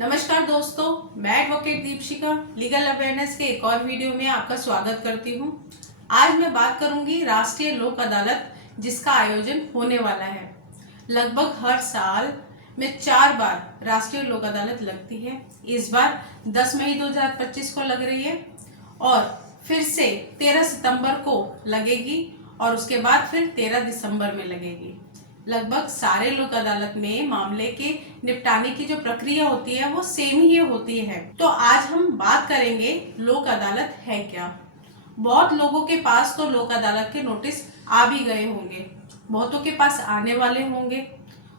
नमस्कार दोस्तों, मैं एडवोकेट दीपशिका लीगल अवेयरनेस के एक और वीडियो में आपका स्वागत करती हूं। आज मैं बात करूंगी राष्ट्रीय लोक अदालत जिसका आयोजन होने वाला है। लगभग हर साल में 4 बार राष्ट्रीय लोक अदालत लगती है। इस बार 10 मई 2025 को लग रही है और फिर से 13 सितंबर को लगेगी और उसके बाद फिर 13 दिसंबर में लगेगी। लगभग सारे लोक अदालत में मामले के निपटाने की जो प्रक्रिया होती है वो सेम ही होती है। तो आज हम बात करेंगे लोक अदालत है क्या। बहुत लोगों के पास तो लोक अदालत के नोटिस आ भी गए होंगे, बहुतों के पास आने वाले होंगे,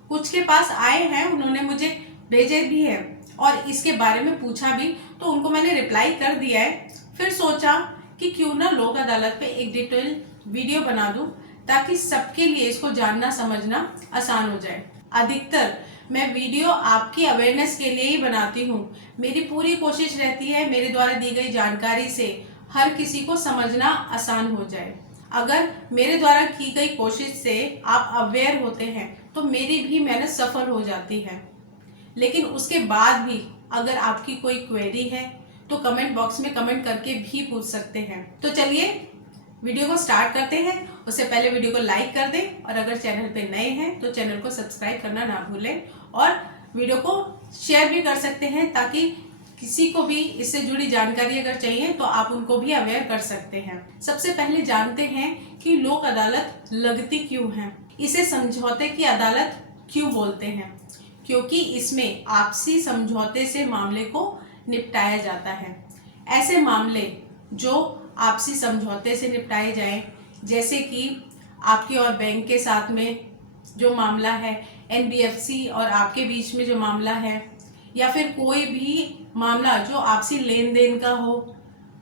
कुछ के पास आए हैं, उन्होंने मुझे भेजे भी है और इसके बारे में पूछा भी, तो उनको मैंने रिप्लाई कर दिया है। फिर सोचा कि क्यों ना लोक अदालत पे एक डिटेल वीडियो बना दूं ताकि सबके लिए इसको जानना समझना आसान हो जाए। अधिकतर मैं वीडियो आपकी अवेयरनेस के लिए ही बनाती हूँ। मेरी पूरी कोशिश रहती है मेरे द्वारा दी गई जानकारी से हर किसी को समझना आसान हो जाए। अगर मेरे द्वारा की गई कोशिश से आप अवेयर होते हैं तो मेरी भी मेहनत सफल हो जाती है। लेकिन उसके बाद भी अगर आपकी कोई क्वेरी है तो कमेंट बॉक्स में कमेंट करके भी पूछ सकते हैं। तो चलिए वीडियो को स्टार्ट करते हैं। उससे पहले वीडियो को लाइक कर दें और अगर चैनल पे नए हैं तो चैनल को सब्सक्राइब करना ना भूलें और वीडियो को शेयर भी कर सकते हैं ताकि किसी को भी इससे जुड़ी जानकारी अगर चाहिए तो आप उनको भी अवेयर कर सकते हैं। सबसे पहले जानते हैं कि लोक अदालत लगती क्यों है। इसे समझौते की अदालत क्यों बोलते हैं? क्योंकि इसमें आपसी समझौते से मामले को निपटाया जाता है। ऐसे मामले जो आपसी समझौते से निपटाए जाएं, जैसे कि आपके और बैंक के साथ में जो मामला है, एनबीएफसी और आपके बीच में जो मामला है, या फिर कोई भी मामला जो आपसी लेन देन का हो,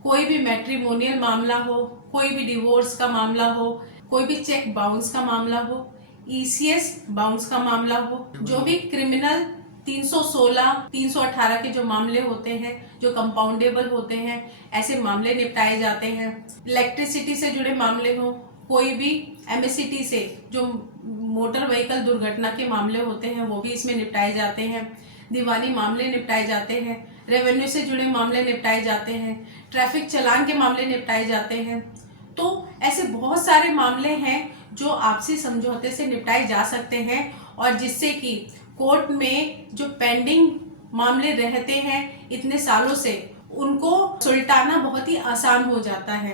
कोई भी मैट्रिमोनियल मामला हो, कोई भी डिवोर्स का मामला हो, कोई भी चेक बाउंस का मामला हो, ईसीएस बाउंस का मामला हो, जो भी क्रिमिनल 316, 318 के जो मामले होते हैं जो कंपाउंडेबल होते हैं, ऐसे मामले निपटाए जाते हैं। इलेक्ट्रिसिटी से जुड़े मामले हो, कोई भी एमएससीटी से जो मोटर व्हीकल दुर्घटना के मामले होते हैं वो भी इसमें निपटाए जाते हैं। दीवानी मामले निपटाए जाते हैं, रेवेन्यू से जुड़े मामले निपटाए जाते हैं, ट्रैफिक चालान के मामले निपटाए जाते हैं। तो ऐसे बहुत सारे मामले हैं जो आपसी समझौते से निपटाए जा सकते हैं और जिससे कि कोर्ट में जो पेंडिंग मामले रहते हैं इतने सालों से, उनको सुलटाना बहुत ही आसान हो जाता है।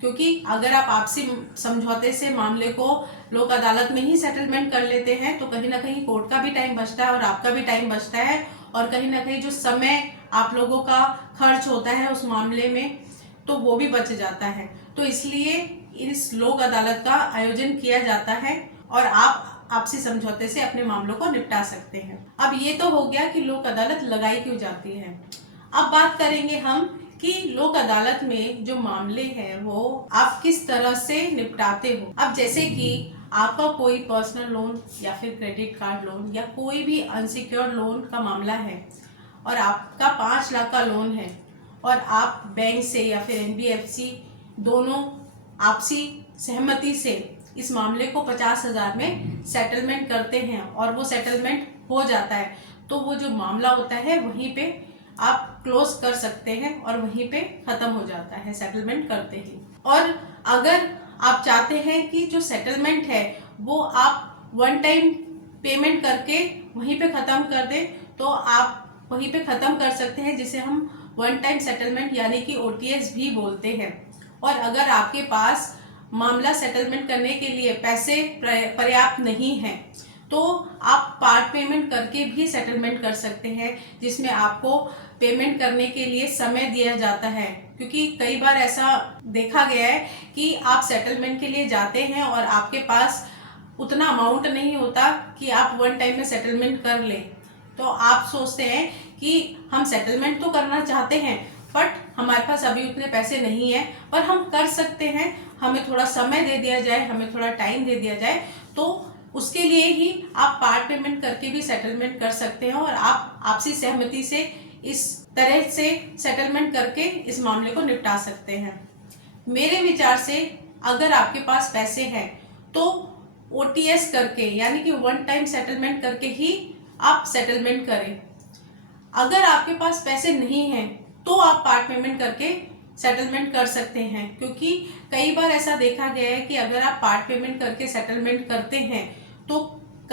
क्योंकि अगर आप आपसी समझौते से मामले को लोक अदालत में ही सेटलमेंट कर लेते हैं तो कहीं ना कहीं कोर्ट का भी टाइम बचता है और आपका भी टाइम बचता है और कहीं ना कहीं जो समय आप लोगों का खर्च होता है उस मामले में तो वो भी बच जाता है। तो इसलिए इस लोक अदालत का आयोजन किया जाता है और आप आपसी समझौते से अपने मामलों को निपटा सकते हैं। अब ये तो हो गया कि लोक अदालत लगाई क्यों जाती है। अब बात करेंगे हम कि लोक अदालत में जो मामले हैं वो आप किस तरह से निपटाते हो। अब जैसे कि आपका कोई पर्सनल लोन या फिर क्रेडिट कार्ड लोन या कोई भी अनसिक्योर्ड लोन का मामला है और आपका 5 लाख का लोन है और आप बैंक से या फिर एनबीएफसी दोनों आपसी सहमति से इस मामले को 50,000 में सेटलमेंट करते हैं और वो सेटलमेंट हो जाता है, तो वो जो मामला होता है वहीं पे आप क्लोज कर सकते हैं और वहीं पे खत्म हो जाता है सेटलमेंट करते ही। और अगर आप चाहते हैं कि जो सेटलमेंट है वो आप वन टाइम पेमेंट करके वहीं पे खत्म कर दें तो आप वहीं पे खत्म कर सकते हैं, जिसे हम वन टाइम सेटलमेंट यानी कि ओटीएस भी बोलते हैं। और अगर आपके पास मामला सेटलमेंट करने के लिए पैसे पर्याप्त नहीं है तो आप पार्ट पेमेंट करके भी सेटलमेंट कर सकते हैं, जिसमें आपको पेमेंट करने के लिए समय दिया जाता है। क्योंकि कई बार ऐसा देखा गया है कि आप सेटलमेंट के लिए जाते हैं और आपके पास उतना अमाउंट नहीं होता कि आप वन टाइम में सेटलमेंट कर लें। तो आप सोचते हैं कि हम सेटलमेंट तो करना चाहते हैं बट हमारे पास अभी उतने पैसे नहीं है, पर हम कर सकते हैं, हमें थोड़ा समय दे दिया जाए, हमें थोड़ा टाइम दे दिया जाए। तो उसके लिए ही आप पार्ट पेमेंट करके भी सेटलमेंट कर सकते हैं और आप आपसी सहमति से इस तरह से सेटलमेंट करके इस मामले को निपटा सकते हैं। मेरे विचार से अगर आपके पास पैसे हैं तो ओटीएस करके यानी कि वन टाइम सेटलमेंट करके ही आप सेटलमेंट करें। अगर आपके पास पैसे नहीं हैं तो आप पार्ट पेमेंट करके सेटलमेंट कर सकते हैं, क्योंकि कई बार ऐसा देखा गया है कि अगर आप पार्ट पेमेंट करके सेटलमेंट करते हैं तो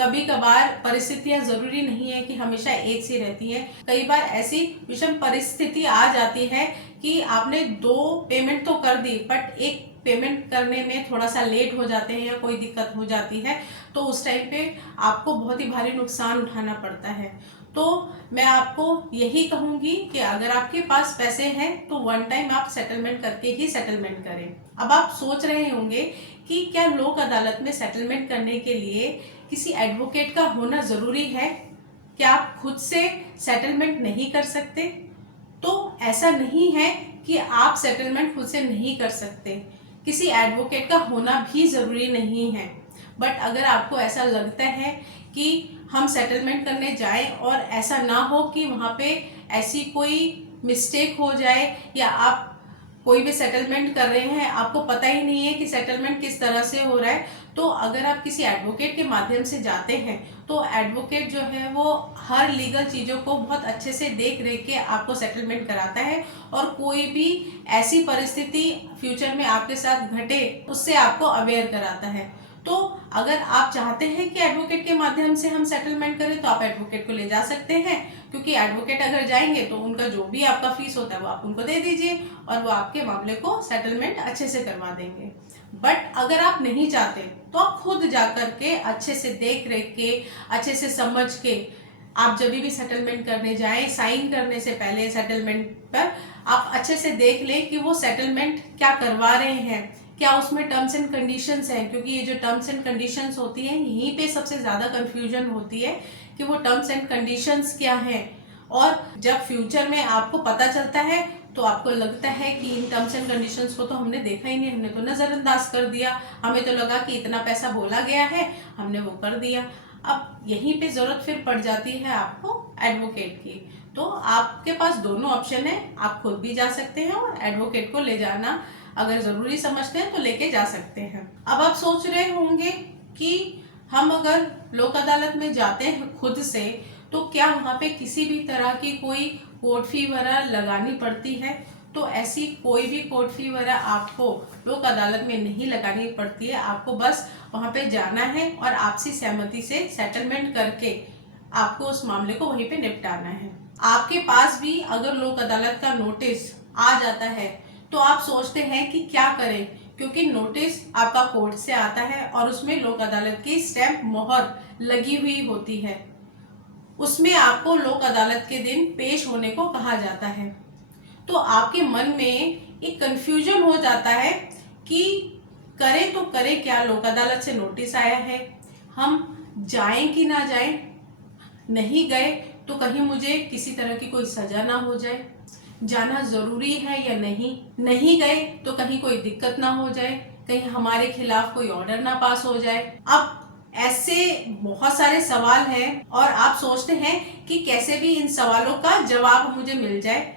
कभी कभार परिस्थितियां जरूरी नहीं है कि हमेशा एक सी रहती है। कई बार ऐसी विषम परिस्थिति आ जाती है कि आपने 2 पेमेंट तो कर दी बट एक पेमेंट करने में थोड़ा सा लेट हो जाते हैं या कोई दिक्कत हो जाती है, तो उस टाइम पे आपको बहुत ही भारी नुकसान उठाना पड़ता है। तो मैं आपको यही कहूंगी कि अगर आपके पास पैसे हैं तो वन टाइम आप सेटलमेंट करके ही सेटलमेंट करें। अब आप सोच रहे होंगे कि क्या लोक अदालत में सेटलमेंट करने के लिए किसी एडवोकेट का होना जरूरी है? क्या आप खुद से सेटलमेंट नहीं कर सकते? तो ऐसा नहीं है कि आप सेटलमेंट खुद से नहीं कर सकते, किसी एडवोकेट का होना भी ज़रूरी नहीं है। बट अगर आपको ऐसा लगता है कि हम सेटलमेंट करने जाएं और ऐसा ना हो कि वहाँ पे ऐसी कोई मिस्टेक हो जाए, या आप कोई भी सेटलमेंट कर रहे हैं आपको पता ही नहीं है कि सेटलमेंट किस तरह से हो रहा है, तो अगर आप किसी एडवोकेट के माध्यम से जाते हैं तो एडवोकेट जो है वो हर लीगल चीज़ों को बहुत अच्छे से देख रेख के आपको सेटलमेंट कराता है, और कोई भी ऐसी परिस्थिति फ्यूचर में आपके साथ घटे उससे आपको अवेयर कराता है। तो अगर आप चाहते हैं कि एडवोकेट के माध्यम से हम सेटलमेंट करें तो आप एडवोकेट को ले जा सकते हैं, क्योंकि एडवोकेट अगर जाएंगे तो उनका जो भी आपका फीस होता है वो आप उनको दे दीजिए और वो आपके मामले को सेटलमेंट अच्छे से करवा देंगे। बट अगर आप नहीं चाहते तो आप खुद जा करके अच्छे से देख रेख के, अच्छे से समझ के, आप जब भी सेटलमेंट करने जाएं साइन करने से पहले सेटलमेंट पर आप अच्छे से देख लें कि वो सेटलमेंट क्या करवा रहे हैं, क्या उसमें टर्म्स एंड कंडीशंस हैं, क्योंकि ये जो टर्म्स एंड कंडीशंस होती हैं यहीं पे सबसे ज़्यादा कंफ्यूजन होती है कि वो टर्म्स एंड कंडीशंस क्या हैं। और जब फ्यूचर में आपको पता चलता है तो आपको लगता है कि इन टर्म्स एंड कंडीशंस को तो हमने देखा ही नहीं, हमने तो नज़रअंदाज कर दिया, हमें तो लगा कि इतना पैसा बोला गया है हमने वो कर दिया। अब यहीं पे ज़रूरत फिर पड़ जाती है आपको एडवोकेट की। तो आपके पास दोनों ऑप्शन है, आप खुद भी जा सकते हैं और एडवोकेट को ले जाना अगर ज़रूरी समझते हैं तो लेके जा सकते हैं। अब आप सोच रहे होंगे कि हम अगर लोक अदालत में जाते हैं खुद से तो क्या वहाँ पे किसी भी तरह की कोई कोर्ट फी वगैरह लगानी पड़ती है? तो ऐसी कोई भी कोर्ट फी वगैरह आपको लोक अदालत में नहीं लगानी पड़ती है। आपको बस वहाँ पे जाना है और आपसी सहमति से सेटलमेंट करके आपको उस मामले को वहीं पे निपटाना है। आपके पास भी अगर लोक अदालत का नोटिस आ जाता है तो आप सोचते हैं कि क्या करें, क्योंकि नोटिस आपका कोर्ट से आता है और उसमें लोक अदालत की स्टैंप मोहर लगी हुई होती है। उसमें आपको लोक अदालत के दिन पेश होने को कहा जाता है। तो आपके मन में एक कंफ्यूजन हो जाता है कि करें तो करें क्या, लोक अदालत से नोटिस आया है, हम जाएं कि ना जाएं, नहीं गए तो कहीं मुझे किसी तरह की कोई सजा ना हो जाए, जाना ज़रूरी है या नहीं, नहीं गए तो कहीं कोई दिक्कत ना हो जाए, कहीं हमारे खिलाफ कोई ऑर्डर ना पास हो जाए। अब ऐसे बहुत सारे सवाल हैं और आप सोचते हैं कि कैसे भी इन सवालों का जवाब मुझे मिल जाए।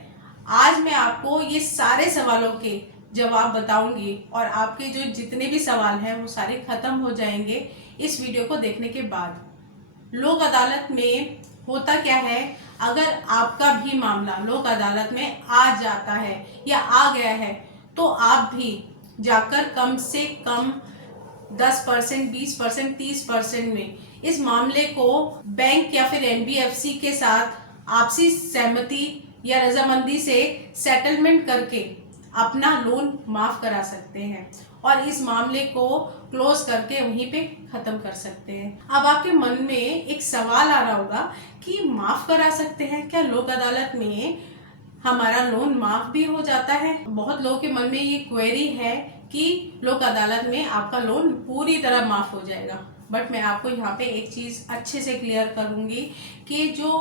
आज मैं आपको ये सारे सवालों के जवाब बताऊंगी और आपके जो जितने भी सवाल हैं वो सारे खत्म हो जाएंगे इस वीडियो को देखने के बाद। लोक अदालत में होता क्या है, अगर आपका भी मामला लोक अदालत में आ जाता है या आ गया है तो आप भी जाकर कम से कम 10%, 20%, 30% में इस मामले को बैंक या फिर एनबीएफसी के साथ आपसी सहमति या रजामंदी से सेटलमेंट करके अपना लोन माफ करा सकते हैं और इस मामले को क्लोज करके वहीं पे खत्म कर सकते हैं। अब आपके मन में एक सवाल आ रहा होगा कि माफ करा सकते हैं क्या लोक अदालत में, हमारा लोन माफ भी हो जाता है? बहुत लोगों के मन में ये क्वेरी है कि लोक अदालत में आपका लोन पूरी तरह माफ हो जाएगा, बट मैं आपको यहाँ पे एक चीज़ अच्छे से क्लियर करूँगी कि जो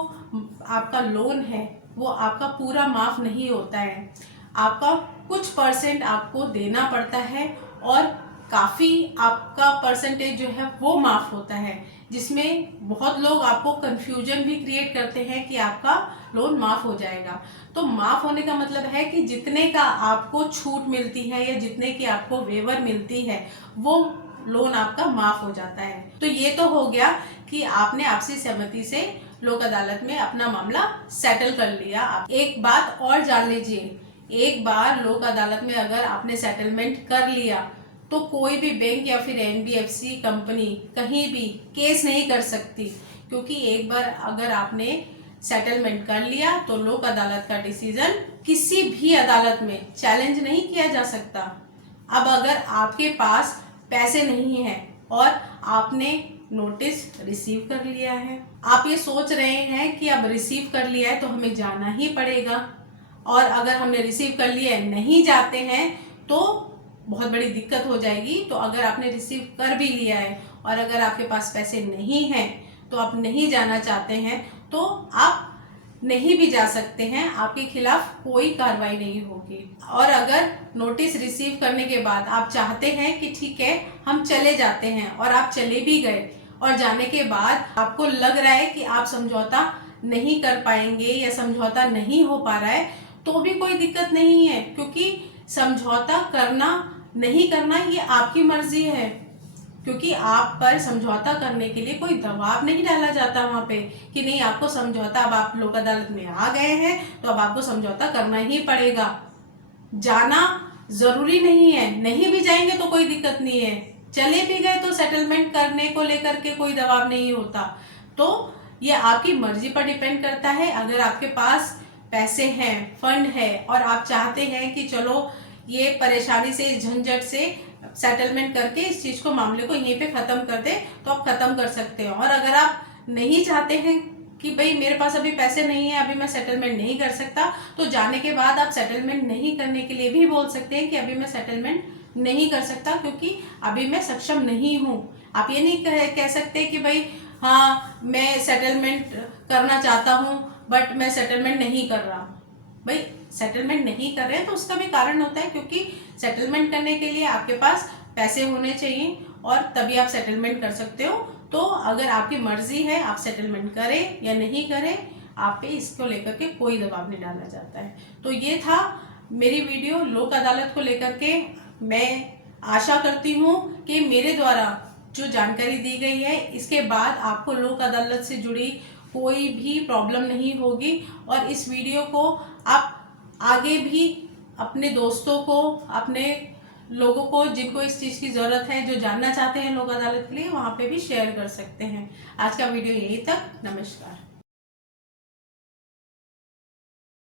आपका लोन है वो आपका पूरा माफ नहीं होता है, आपका कुछ परसेंट आपको देना पड़ता है और काफ़ी आपका परसेंटेज जो है वो माफ़ होता है, जिसमें बहुत लोग आपको कंफ्यूजन भी क्रिएट करते हैं कि आपका लोन माफ़ हो जाएगा। तो माफ़ होने का मतलब है कि जितने का आपको छूट मिलती है या जितने की आपको वेवर मिलती है वो लोन आपका माफ़ हो जाता है। तो ये तो हो गया कि आपने आपसी सहमति से लोक अदालत में अपना मामला सेटल कर लिया। आप एक बात और जान लीजिए, एक बार लोक अदालत में अगर आपने सेटलमेंट कर लिया तो कोई भी बैंक या फिर एनबीएफसी कंपनी कहीं भी केस नहीं कर सकती, क्योंकि एक बार अगर आपने सेटलमेंट कर लिया तो लोक अदालत का डिसीजन किसी भी अदालत में चैलेंज नहीं किया जा सकता। अब अगर आपके पास पैसे नहीं है और आपने नोटिस रिसीव कर लिया है, आप ये सोच रहे हैं कि अब रिसीव कर लिया है तो हमें जाना ही पड़ेगा, और अगर हमने रिसीव कर लिया है नहीं जाते हैं तो बहुत बड़ी दिक्कत हो जाएगी। तो अगर आपने रिसीव कर भी लिया है और अगर आपके पास पैसे नहीं हैं तो आप नहीं जाना चाहते हैं तो आप नहीं भी जा सकते हैं, आपके खिलाफ कोई कार्रवाई नहीं होगी। और अगर नोटिस रिसीव करने के बाद आप चाहते हैं कि ठीक है हम चले जाते हैं और आप चले भी गए और जाने के बाद आपको लग रहा है कि आप समझौता नहीं कर पाएंगे या समझौता नहीं हो पा रहा है, तो भी कोई दिक्कत नहीं है, क्योंकि समझौता करना नहीं करना ये आपकी मर्जी है। क्योंकि आप पर समझौता करने के लिए कोई दबाव नहीं डाला जाता वहाँ पे कि नहीं आपको समझौता, अब आप लोक अदालत में आ गए हैं तो अब आपको समझौता करना ही पड़ेगा। जाना जरूरी नहीं है, नहीं भी जाएंगे तो कोई दिक्कत नहीं है, चले भी गए तो सेटलमेंट करने को लेकर के कोई दबाव नहीं होता। तो ये आपकी मर्जी पर डिपेंड करता है। अगर आपके पास पैसे हैं, फंड है और आप चाहते हैं कि चलो ये परेशानी से, इस झंझट से सेटलमेंट करके इस चीज को, मामले को यहीं पे खत्म कर दे, तो आप खत्म कर सकते हो। और अगर आप नहीं चाहते हैं कि भाई मेरे पास अभी पैसे नहीं है, अभी मैं सेटलमेंट नहीं कर सकता, तो जाने के बाद आप सेटलमेंट नहीं करने के लिए भी बोल सकते हैं कि अभी मैं सेटलमेंट नहीं कर सकता क्योंकि अभी मैं सक्षम नहीं हूँ। आप ये नहीं कह सकते कि भाई हाँ मैं सेटलमेंट करना चाहता हूँ बट मैं सेटलमेंट नहीं कर रहा। भाई सेटलमेंट नहीं कर रहे हैं तो उसका भी कारण होता है, क्योंकि सेटलमेंट करने के लिए आपके पास पैसे होने चाहिए और तभी आप सेटलमेंट कर सकते हो। तो अगर आपकी मर्जी है आप सेटलमेंट करें या नहीं करें, आप पे इसको लेकर के कोई दबाव नहीं डाला जाता है। तो ये था मेरी वीडियो लोक अदालत को लेकर के। मैं आशा करती हूँ कि मेरे द्वारा जो जानकारी दी गई है इसके बाद आपको लोक अदालत से जुड़ी कोई भी प्रॉब्लम नहीं होगी, और इस वीडियो को आप आगे भी अपने दोस्तों को, अपने लोगों को जिनको इस चीज़ की ज़रूरत है, जो जानना चाहते हैं लोक अदालत के लिए, वहाँ पे भी शेयर कर सकते हैं। आज का वीडियो यहीं तक। नमस्कार।